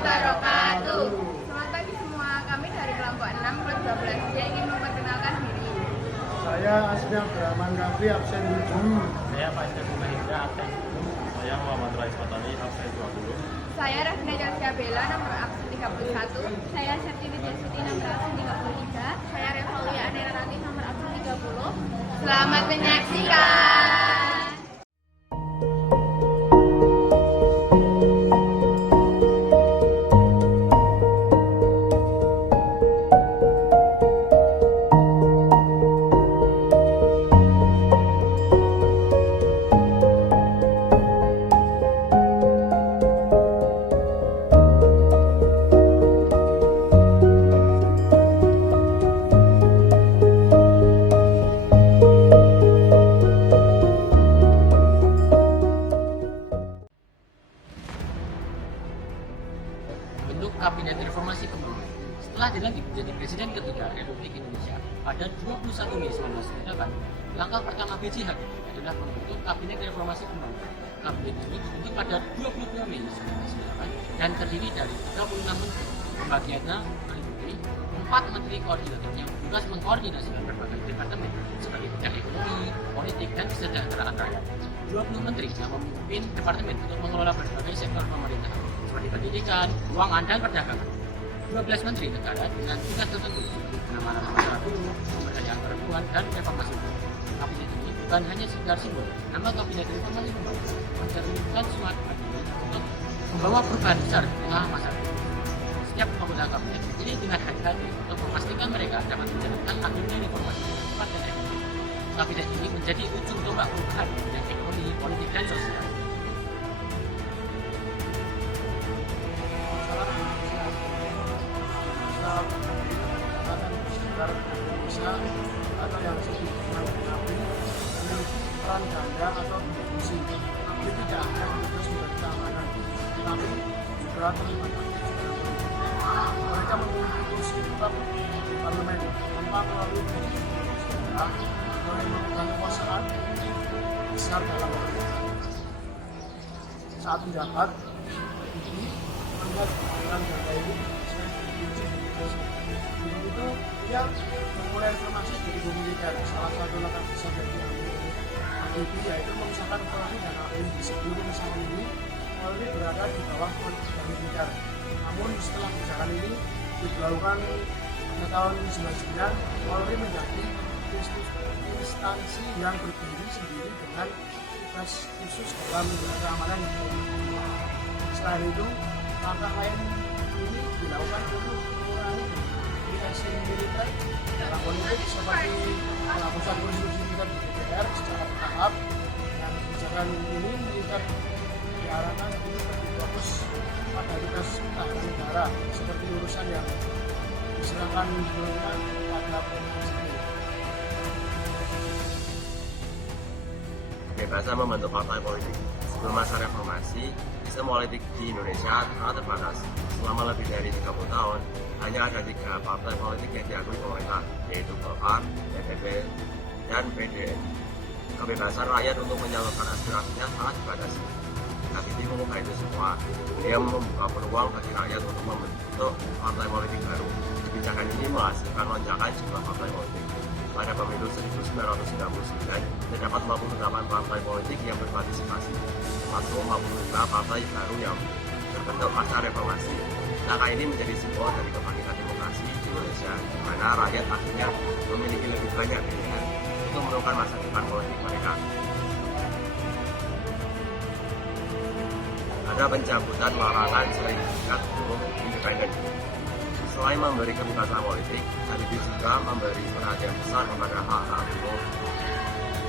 wabarakatuh. Selamat pagi semua. Kami dari kelompok 6 kelas 12 D ingin memperkenalkan diri. Saya Asmi Abdurrahman Kafi, absen 7. Saya Faisal Mahindra, absen 10. Saya Muhammad Rais Fatali, absen 20. Saya Rafina Jalsia Bella, nomor absen 31. Saya Septi Widyasuti, nomor absen 33. Saya Revalia Anera Ranti, nomor absen 30. Selamat menyaksikan. Bentuk Kabinet Reformasi Pembangunan. Setelah dilantik menjadi Presiden ketiga Republik Indonesia pada 21 Mei 1998, langkah pertama B.J. Habibie adalah membentuk Kabinet Reformasi Pembangunan. Kabinet ini dibentuk pada 22 Mei 1998 dan terdiri dari 36 menteri. Pembagiannya meliputi 4 menteri koordinator yang bertugas mengkoordinasikan berbagai departemen sebagai bidang ekonomi, politik, dan kesejahteraan rakyat. 20 menteri yang memimpin departemen untuk mengelola berbagai sektor pemerintahan seperti pendidikan, keuangan, dan perdagangan. 12 menteri negara dengan tugas tertentu seperti penanganan masalah buruh, pemberdayaan perempuan, dan reformasi hukum. Kabinet ini bukan hanya sekedar simbol. Nama Kabinet Reformasi Pembangunan mencerminkan semangat Habibie untuk membawa perubahan besar di tengah masyarakat. Setiap anggota kabinet ini dengan hati-hati untuk memastikan mereka dapat menjalankan agenda reformasi dengan cepat dan efektif. Kabinet ini menjadi ujung tombak perubahan di bidang ekonomi, politik, dan sosial. Indonesia atau yang disebut dengan ABRI memiliki peran ganda atau berfungsi. ABRI tidak hanya bertugas memberi keamanan, tetapi juga terlibat aktif dalam politik. Mereka memiliki kursi tetap di parlemen tanpa melalui proses sejarah, mulai memegang kekuasaan besar dalam pemerintahan. Saat menjabat, Habibie melihat peran ganda ini itu dia memulai reformasi dari bumi militer. Salah satu langkah besar dari Habibie yaitu memisahkan Polri dan ABRI di sebelum misalnya ini Polri berada di bawah kementerian militer. Namun setelah kebijakan ini diberlakukan pada tahun 1999, Polri menjadi instansi yang berdiri sendiri dengan tugas khusus dalam keamanan. Selain itu, langkah lain ini dilakukan untuk mengurangi intervensi militer dalam politik seperti penghapusan konstitusi militer di DPR secara bertahap. Dan kebijakan ini militer diarahkan untuk lebih fokus pada tugas pertahanan negara seperti urusan yang diserahkan sebelumnya pada pemerintahan sipil. Kebebasan membentuk partai politik. Sebelum masa reformasi, sistem politik di Indonesia sangat terbatas. Selama lebih dari 30 tahun, hanya ada 3 partai politik yang diakui pemerintah, yaitu Golkar, PDIP, dan PDN. Kebebasan rakyat untuk menyalurkan aspirasinya sangat dibatasi. Habibie mengubah itu semua. Dia membuka peluang bagi rakyat untuk membentuk partai politik baru. Kebijakan ini menghasilkan lonjakan jumlah partai politik. Pada pemilu 1999, terdapat 58 partai politik yang berpartisipasi, termasuk 55 partai baru yang terbentuk pasca reformasi. Langkah ini menjadi simbol dari kebangkitan demokrasi di Indonesia, di mana rakyat akhirnya memiliki lebih banyak pilihan untuk menentukan masa depan politik mereka. Ada pencabutan larangan serikat buruh independen. Selain memberi kebebasan politik, Habibie juga memberi perhatian besar kepada hak-hak buruh.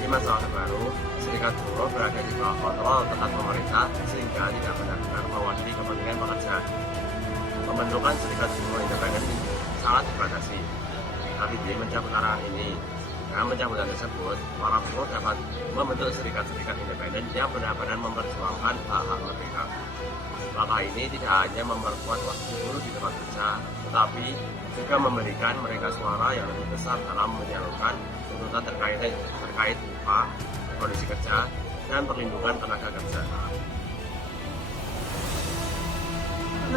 Di masa Orde Baru, serikat buruh berada di bawah kontrol ketat pemerintah sehingga tidak benar-benar mewakili kepentingan pekerja. Pembentukan serikat buruh independen ini sangat dibatasi. Habibie mencabut larangan ini. Dengan pencabutan tersebut, para buruh dapat membentuk serikat-serikat independen yang benar-benar memperjuangkan hak-hak mereka. Langkah ini tidak hanya memperkuat posisi buruh di tempat kerja, tetapi juga memberikan mereka suara yang lebih besar dalam menyalurkan tuntutan terkait upah, kondisi kerja, dan perlindungan tenaga kerja.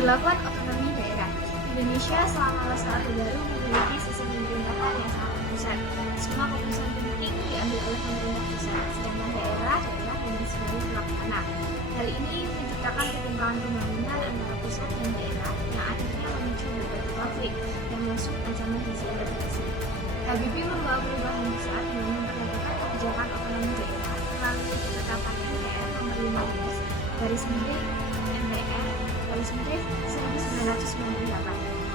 Berlakuan otonomi daerah. Indonesia selama masa Orde Baru memiliki sistem pemerintahan yang sangat pusat. Semua keputusan penting diambil oleh pemerintah pusat, sedangkan daerah hanya sebagai pelaksana. Hal ini menciptakan ketimpangan pembangunan antara pusat dan daerah yang akhirnya memicu berbagai konflik yang masuk ancaman disintegrasi. Habibie membawa perubahan besar dengan memperlakukan kebijakan otonomi daerah melalui ketetapan MPR nomor 15 garis miring MPR garis miring 1998.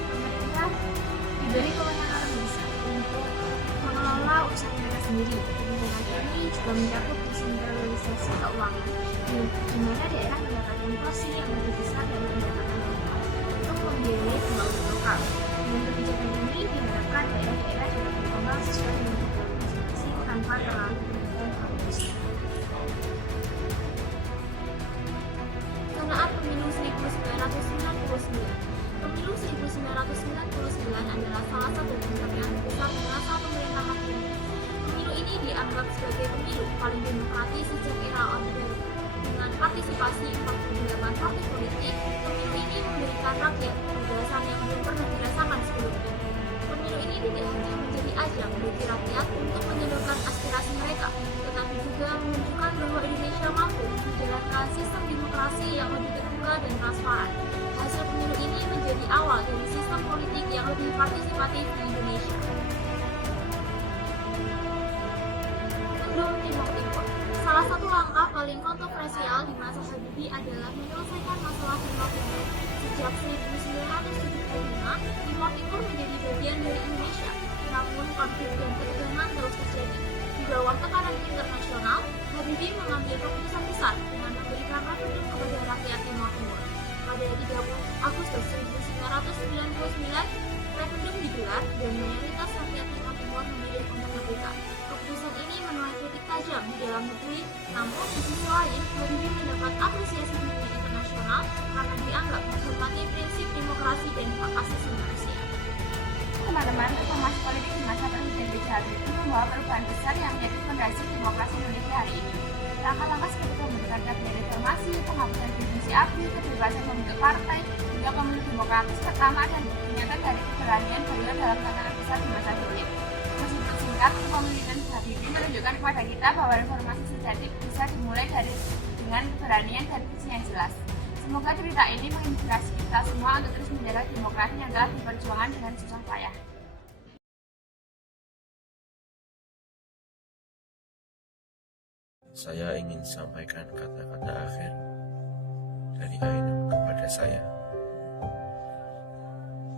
Pemerintah diberi kewenangan besar untuk mengelola usaha mereka sendiri. Kebijakan ini juga mencakup desentralisasi keuangan, di mana daerah mendapatkan porsi yang lebih besar dari pendapatan lokal untuk membiayai pembangunan lokal. Dengan kebijakan ini diharapkan daerah-daerah dapat berkembang sesuai dengan program masing-masing tanpa terlalu bergantung pada pusat. Saat Pemilu 1999. Pemilu 1999 adalah salah satu pencapaian besar masa pemerintahan ini. Pemilu ini dianggap sebagai pemilu paling demokratis sejak era Orde Baru. Dengan partisipasi 48 partai politik, pemilu ini memberikan rakyat kebebasan yang belum pernah dirasakan sebelumnya. Pemilu ini tidak hanya menjadi ajang bagi rakyat untuk menyalurkan aspirasi mereka, tetapi juga menunjukkan bahwa Indonesia mampu menjalankan sistem demokrasi yang lebih terbuka dan transparan. Hasil pemilu ini menjadi awal dari sistem politik yang lebih partisipatif di Indonesia. Mendung Timur Timur. Salah satu langkah paling kontroversial di masa Habibie adalah menyelesaikan masalah Timur Timur. Sejak 1975, Timur Timur menjadi bagian dari Indonesia. Namun konflik dan ketegangan terus terjadi. Di bawah tekanan internasional, Habibie mengambil keputusan besar dengan memberikan referendum kepada rakyat Timur Timur. Pada 30 Agustus 1999, referendum digelar dan mayoritas rakyat Timur Timur memilih untuk merdeka. Keputusan ini menuai kritik tajam di dalam negeri, namun di sisi lain, Habibie mendapat apresiasi dunia internasional karena dianggap menghormati prinsip demokrasi dan hak asasi manusia. Teman-teman, reformasi politik di masa Presiden B.J. Habibie membawa perubahan besar yang menjadi fondasi demokrasi Indonesia hari ini. Langkah-langkah seperti pembentukan kabinet reformasi, penghapusan divisi ABRI, kebebasan membentuk partai, hingga pemilu demokratis pertama dan ternyata dari keberanian beliau dalam tantangan besar di masa sulit. Meskipun singkat, kepemimpinan Habibie menunjukkan kepada kita bahwa reformasi sejati bisa dimulai dengan keberanian dan visi yang jelas. Semoga cerita ini menginspirasi kita semua untuk terus menjaga demokrasi yang telah diperjuangkan dengan susah payah. Saya ingin sampaikan kata-kata akhir dari Ainun kepada saya.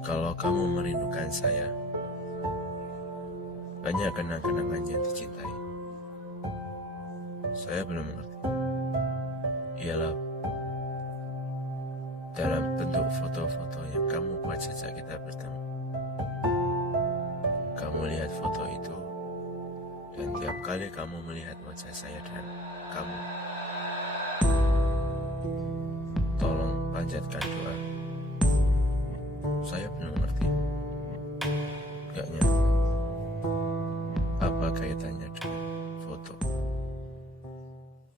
Kalau kamu merindukan saya, banyak kenang-kenangan yang dicintai. Saya belum mengerti. Ialah dalam bentuk foto-foto yang kamu buat sejak kita bertemu. Kamu lihat foto itu, dan tiap kali kamu melihat wajah saya dan kamu, tolong panjatkan doa. Saya belum mengerti. Gak nyambung.